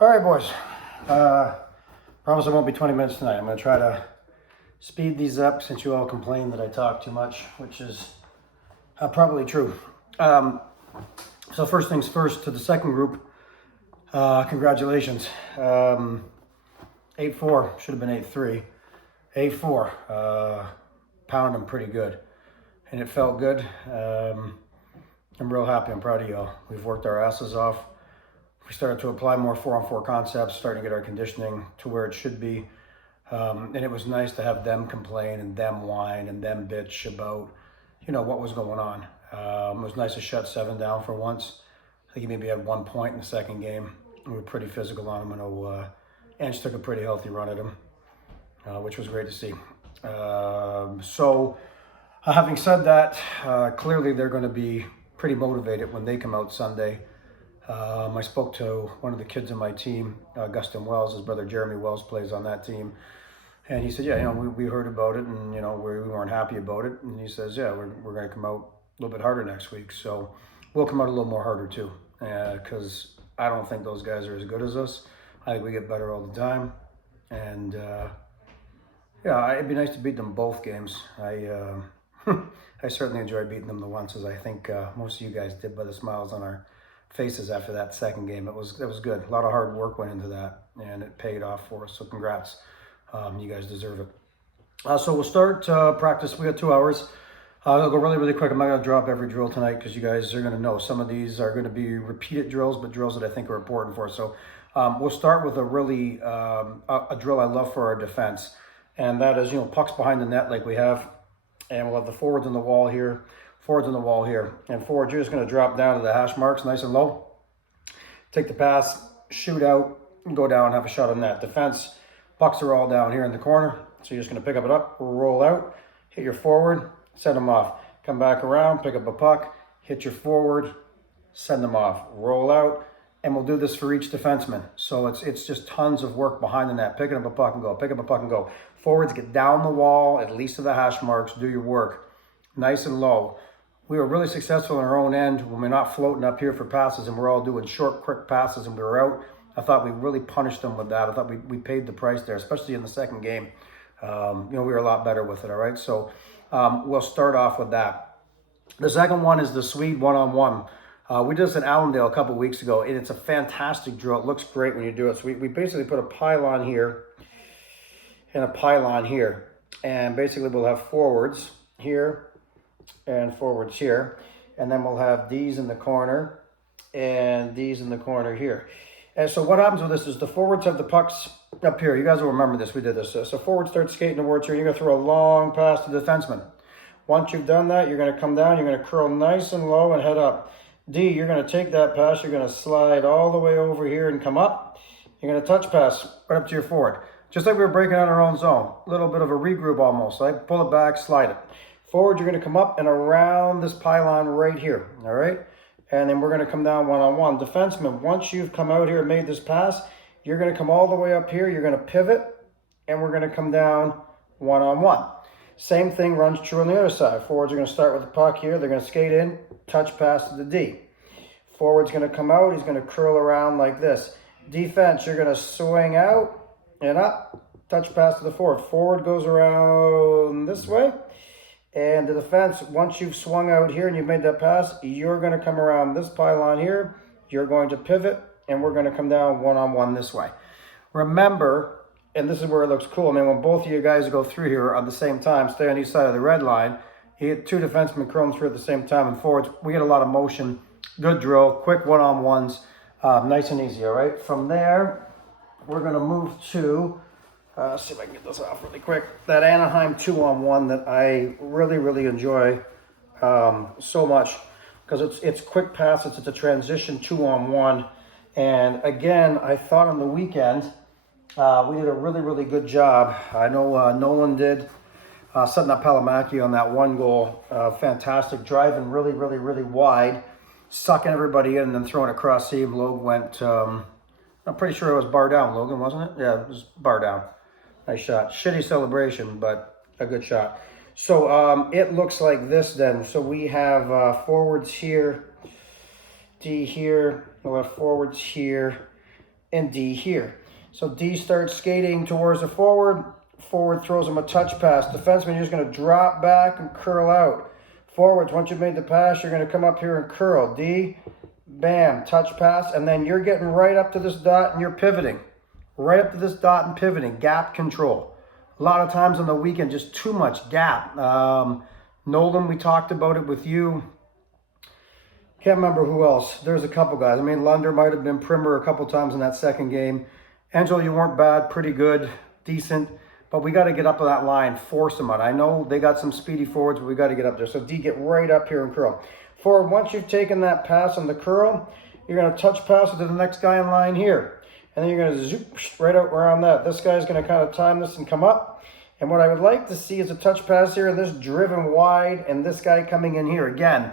All right, boys. Promise it won't be 20 minutes tonight. I'm going to try to speed these up since you all complain that I talk too much, which is probably true. So first things first, to the second group, congratulations. 8-4, should have been 8-3. 8-4, pounded them pretty good. And it felt good. I'm real happy. I'm proud of y'all. We've worked our asses off. We started to apply more 4-on-4 concepts, starting to get our conditioning to where it should be. And it was nice to have them complain and them whine and them bitch about, what was going on. It was nice to shut 7 down for once. I think he maybe had 1 point in the second game. We were pretty physical on him. I know Ange took a pretty healthy run at him, which was great to see. Having said that, clearly they're going to be pretty motivated when they come out Sunday. I spoke to one of the kids on my team, Augustin Wells. His brother Jeremy Wells plays on that team. And he said, yeah, we heard about it and, we weren't happy about it. And he says, yeah, we're going to come out a little bit harder next week. So we'll come out a little more harder too, because I don't think those guys are as good as us. I think we get better all the time. And it'd be nice to beat them both games. I certainly enjoyed beating them the once, as I think most of you guys did by the smiles on our faces after that second game. It was good. A lot of hard work went into that, and it paid off for us. So congrats. You guys deserve it. So we'll start practice. We got 2 hours. I'll go really, really quick. I'm not going to drop every drill tonight because you guys are going to know some of these are going to be repeated drills, but drills that I think are important for us. So we'll start with a really a drill I love for our defense, and that is pucks behind the net like we have, and we'll have the forwards on the wall here. And forward, you're just going to drop down to the hash marks nice and low. Take the pass, shoot out, and go down, have a shot on net. Defense, pucks are all down here in the corner. So you're just going to pick up it up, roll out, hit your forward, send them off. Come back around, pick up a puck, hit your forward, send them off. Roll out, and we'll do this for each defenseman. So it's just tons of work behind the net. Picking up a puck and go, pick up a puck and go. Forwards, get down the wall, at least to the hash marks, do your work. Nice and low. We were really successful on our own end when we're not floating up here for passes and we're all doing short, quick passes and we were out. I thought we really punished them with that. I thought we paid the price there, especially in the second game. We were a lot better with it, all right? So we'll start off with that. The second one is the Swede one-on-one. We did this in Allendale a couple weeks ago, and it's a fantastic drill. It looks great when you do it. So we basically put a pylon here and a pylon here. And basically we'll have forwards here and forwards here, and then we'll have these in the corner and these in the corner here. And so what happens with this is the forwards have the pucks up here. You guys will remember this. We did this. So forwards start skating towards here. You're going to throw a long pass to the defenseman. Once you've done that, you're going to come down. You're going to curl nice and low and head up. D, you're going to take that pass. You're going to slide all the way over here and come up. You're going to touch pass right up to your forward. Just like we were breaking out our own zone. A little bit of a regroup almost. Right? Pull it back, slide it. Forward, you're going to come up and around this pylon right here, all right? And then we're going to come down one-on-one. Defenseman, once you've come out here and made this pass, you're going to come all the way up here. You're going to pivot, and we're going to come down one-on-one. Same thing runs true on the other side. Forwards are going to start with the puck here. They're going to skate in, touch pass to the D. Forward's going to come out. He's going to curl around like this. Defense, you're going to swing out and up, touch pass to the forward. Forward goes around this way. And the defense, once you've swung out here and you've made that pass, you're going to come around this pylon here. You're going to pivot, and we're going to come down one-on-one this way. Remember, and this is where it looks cool, when both of you guys go through here at the same time, stay on each side of the red line, you get 2 defensemen curling through at the same time, and forwards, we get a lot of motion. Good drill, quick one-on-ones, nice and easy, all right? From there, we're going to move to... see if I can get this off really quick. That Anaheim 2-on-1 that I really, really enjoy so much because it's quick passes. It's a transition 2-on-1. And again, I thought on the weekend we did a really, really good job. I know Nolan did, setting up Palamaki on that one goal. Fantastic. Driving really, really, really wide, sucking everybody in and then throwing it across seam. Logan went, I'm pretty sure it was bar down, Logan, wasn't it? Yeah, it was bar down. Nice shot. Shitty celebration, but a good shot. So it looks like this then. So we have forwards here, D here, we'll have forwards here, and D here. So D starts skating towards the forward. Forward throws him a touch pass. Defenseman, you're just going to drop back and curl out. Forwards, once you've made the pass, you're going to come up here and curl. D, bam, touch pass, and then you're getting right up to this dot and you're pivoting. Right up to this dot and pivoting. Gap control. A lot of times on the weekend, just too much gap. Nolan, we talked about it with you. Can't remember who else. There's a couple guys. I mean, Lunder might have been primer a couple times in that second game. Angelo, you weren't bad, pretty good, decent. But we got to get up to that line, force them out. I know they got some speedy forwards, but we got to get up there. So D, get right up here and curl. Forward, once you've taken that pass on the curl, you're going to touch pass it to the next guy in line here. And then you're going to zoop right out around that. This guy's going to kind of time this and come up. And what I would like to see is a touch pass here and this driven wide and this guy coming in here. Again,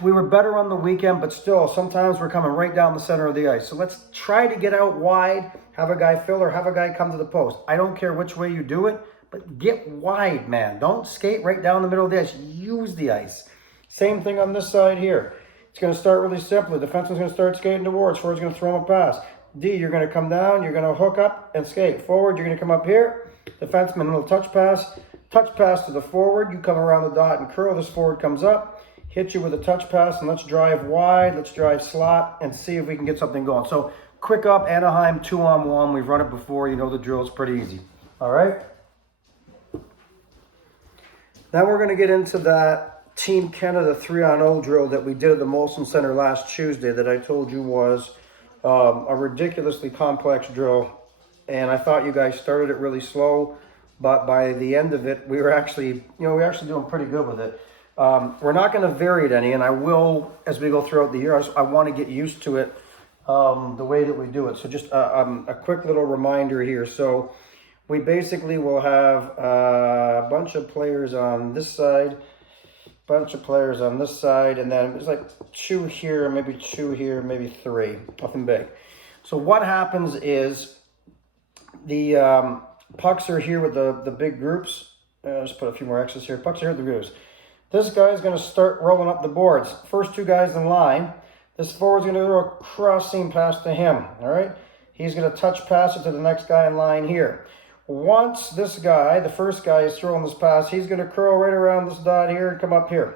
we were better on the weekend, but still, sometimes we're coming right down the center of the ice. So let's try to get out wide, have a guy fill or have a guy come to the post. I don't care which way you do it, but get wide, man. Don't skate right down the middle of the ice. Use the ice. Same thing on this side here. It's going to start really simply. The defenseman's going to start skating towards. Forward's going to throw him a pass. D, you're going to come down. You're going to hook up and skate. Forward, you're going to come up here. Defenseman, little touch pass to the forward. You come around the dot and curl. This forward comes up, hit you with a touch pass, and let's drive wide. Let's drive slot and see if we can get something going. So quick up, Anaheim 2-on-1. We've run it before. You know the drill. It's pretty easy. All right. Now we're going to get into that Team Canada 3-on-0 drill that we did at the Molson Center last Tuesday that I told you was a ridiculously complex drill. And I thought you guys started it really slow, but by the end of it, we were actually doing pretty good with it. We're not going to vary it any, and I will as we go throughout the year. I want to get used to it the way that we do it. So just a quick little reminder here. So we basically will have a bunch of players on this side, and then it's like 2 here, maybe 2 here, maybe 3, nothing big. So what happens is the pucks are here with the big groups. Just put a few more X's here. Pucks are here with the groups. This guy's going to start rolling up the boards. First 2 guys in line. This forward's going to throw a cross-seam pass to him. All right? He's going to touch pass it to the next guy in line here. Once this guy, the first guy, is throwing this pass, he's going to curl right around this dot here and come up here.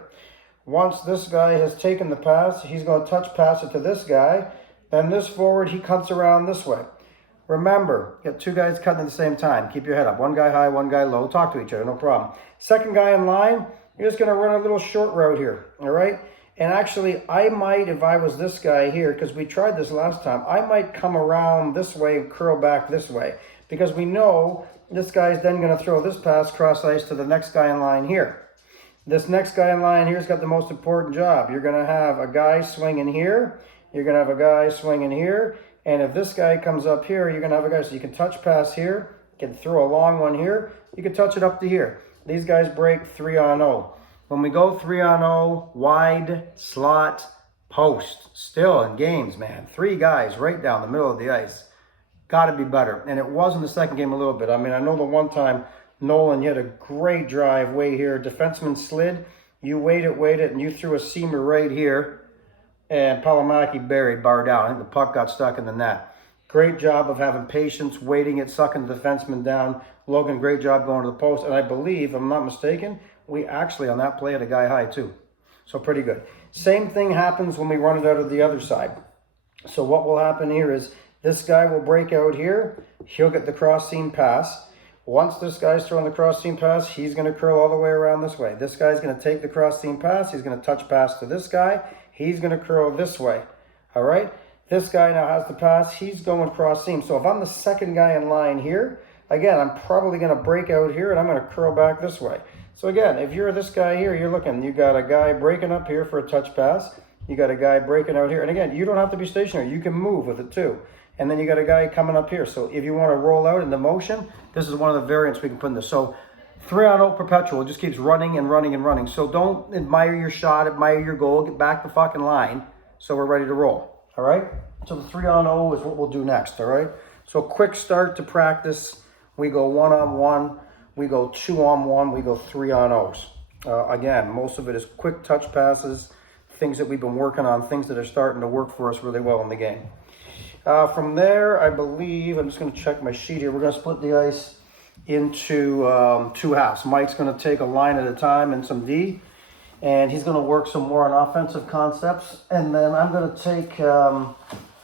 Once this guy has taken the pass, he's going to touch pass it to this guy. Then this forward, he cuts around this way. Remember, get 2 guys cutting at the same time. Keep your head up. 1 guy high, 1 guy low. Talk to each other, no problem. Second guy in line, you're just going to run a little short route here, all right? And actually, I might, if I was this guy here, because we tried this last time, I might come around this way and curl back this way. Because we know this guy's then going to throw this pass cross ice to the next guy in line here. This next guy in line here's got the most important job. You're going to have a guy swinging here. You're going to have a guy swinging here. And if this guy comes up here, you're going to have a guy. So you can touch pass here. You can throw a long one here. You can touch it up to here. These guys break 3-on-0. When we go 3-on-0, wide, slot, post. Still in games, man. 3 guys right down the middle of the ice. Got to be better. And it was in the second game a little bit. I mean, I know the one time Nolan, you had a great drive way here. Defenseman slid. You waited, and you threw a seamer right here. And Palomaki buried, bar down. I think the puck got stuck in the net. Great job of having patience, waiting it, sucking the defenseman down. Logan, great job going to the post. And I believe, if I'm not mistaken, we actually on that play had a guy high too. So pretty good. Same thing happens when we run it out of the other side. So what will happen here is this guy will break out here. He'll get the cross-seam pass. Once this guy's throwing the cross-seam pass, he's going to curl all the way around this way. This guy's going to take the cross-seam pass. He's going to touch pass to this guy. He's going to curl this way. All right? This guy now has the pass. He's going cross-seam. So if I'm the second guy in line here, again, I'm probably going to break out here, and I'm going to curl back this way. So again, if you're this guy here, you're looking. You got a guy breaking up here for a touch pass. You got a guy breaking out here. And again, you don't have to be stationary. You can move with it too. And then you got a guy coming up here. So if you want to roll out into motion, this is one of the variants we can put in this. So 3-on-0 perpetual. It just keeps running and running and running. So don't admire your shot, admire your goal. Get back the fucking line so we're ready to roll. All right? So the 3-on-0 is what we'll do next. All right? So quick start to practice. We go 1-on-1. We go 2-on-1. We go 3-on-0s. Again, most of it is quick touch passes, things that we've been working on, things that are starting to work for us really well in the game. From there, I believe, I'm just going to check my sheet here. We're going to split the ice into 2 halves. Mike's going to take a line at a time and some D, and he's going to work some more on offensive concepts. And then I'm going to take the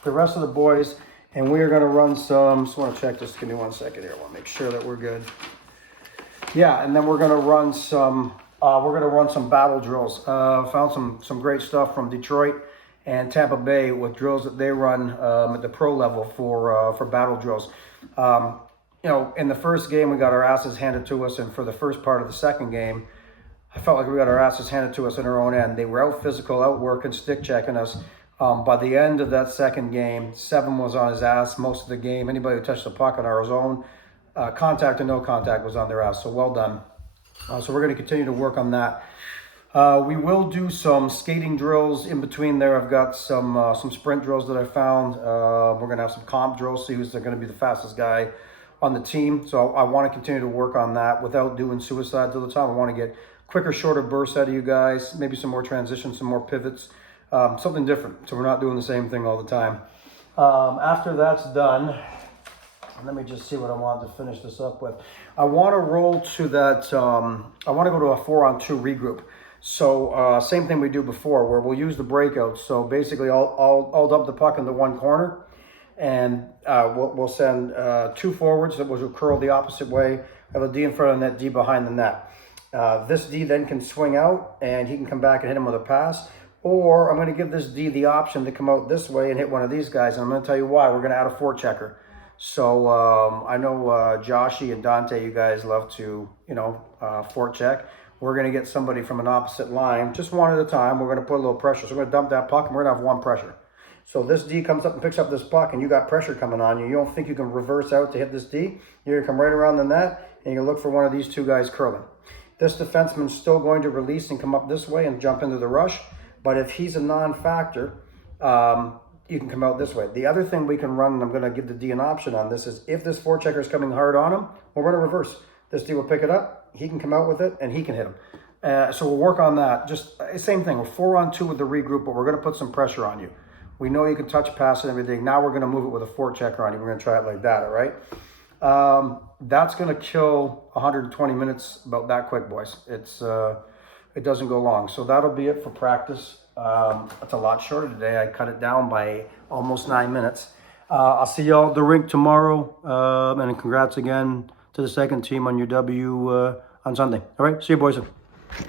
rest of the boys, and we are going to run some. Just want to check this. Give me 1 second here. I want to make sure that we're good. Yeah, and then we're going to run some. Battle drills. Found some great stuff from Detroit and Tampa Bay with drills that they run at the pro level for battle drills. In the first game, we got our asses handed to us, and for the first part of the second game, I felt like we got our asses handed to us in our own end. They were out physical, out working, stick checking us. By the end of that second game, 7 was on his ass most of the game. Anybody who touched the puck on our zone, contact or no contact, was on their ass. So well done. So we're going to continue to work on that. We will do some skating drills in between there. I've got some sprint drills that I found. We're going to have some comp drills, see who's going to be the fastest guy on the team. So I want to continue to work on that without doing suicides all the time. I want to get quicker, shorter bursts out of you guys, maybe some more transitions, some more pivots, something different. So we're not doing the same thing all the time. After that's done, let me just see what I want to finish this up with. I want to roll to that, I want to go to a 4-on-2 regroup. So same thing we do before, where we'll use the breakouts. So basically I'll dump the puck into one corner, and we'll send 2 forwards that will curl the opposite way. I have a D in front of the net, D behind the net. This D then can swing out, and he can come back and hit him with a pass. Or I'm going to give this D the option to come out this way and hit one of these guys. And I'm going to tell you why. We're going to add a forechecker. So I know Joshy and Dante, you guys love to, forecheck. We're going to get somebody from an opposite line, just one at a time. We're going to put a little pressure. So we're going to dump that puck, and we're going to have one pressure. So this D comes up and picks up this puck, and you got pressure coming on you. You don't think you can reverse out to hit this D. You're going to come right around the net, and you're going to look for one of these 2 guys curling. This defenseman's still going to release and come up this way and jump into the rush. But if he's a non-factor, you can come out this way. The other thing we can run, and I'm going to give the D an option on this, is if this forechecker is coming hard on him, we're going to reverse. This D will pick it up, he can come out with it, and he can hit him. So we'll work on that. Just same thing. We're 4-on-2 with the regroup, but we're going to put some pressure on you. We know you can touch, pass, and everything. Now we're going to move it with a forechecker on you. We're going to try it like that, all right? That's going to kill 120 minutes about that quick, boys. It doesn't go long. So that'll be it for practice. It's a lot shorter today. I cut it down by almost 9 minutes. I'll see y'all at the rink tomorrow. And congrats again to the second team on your W on Sunday. All right, see you, boys.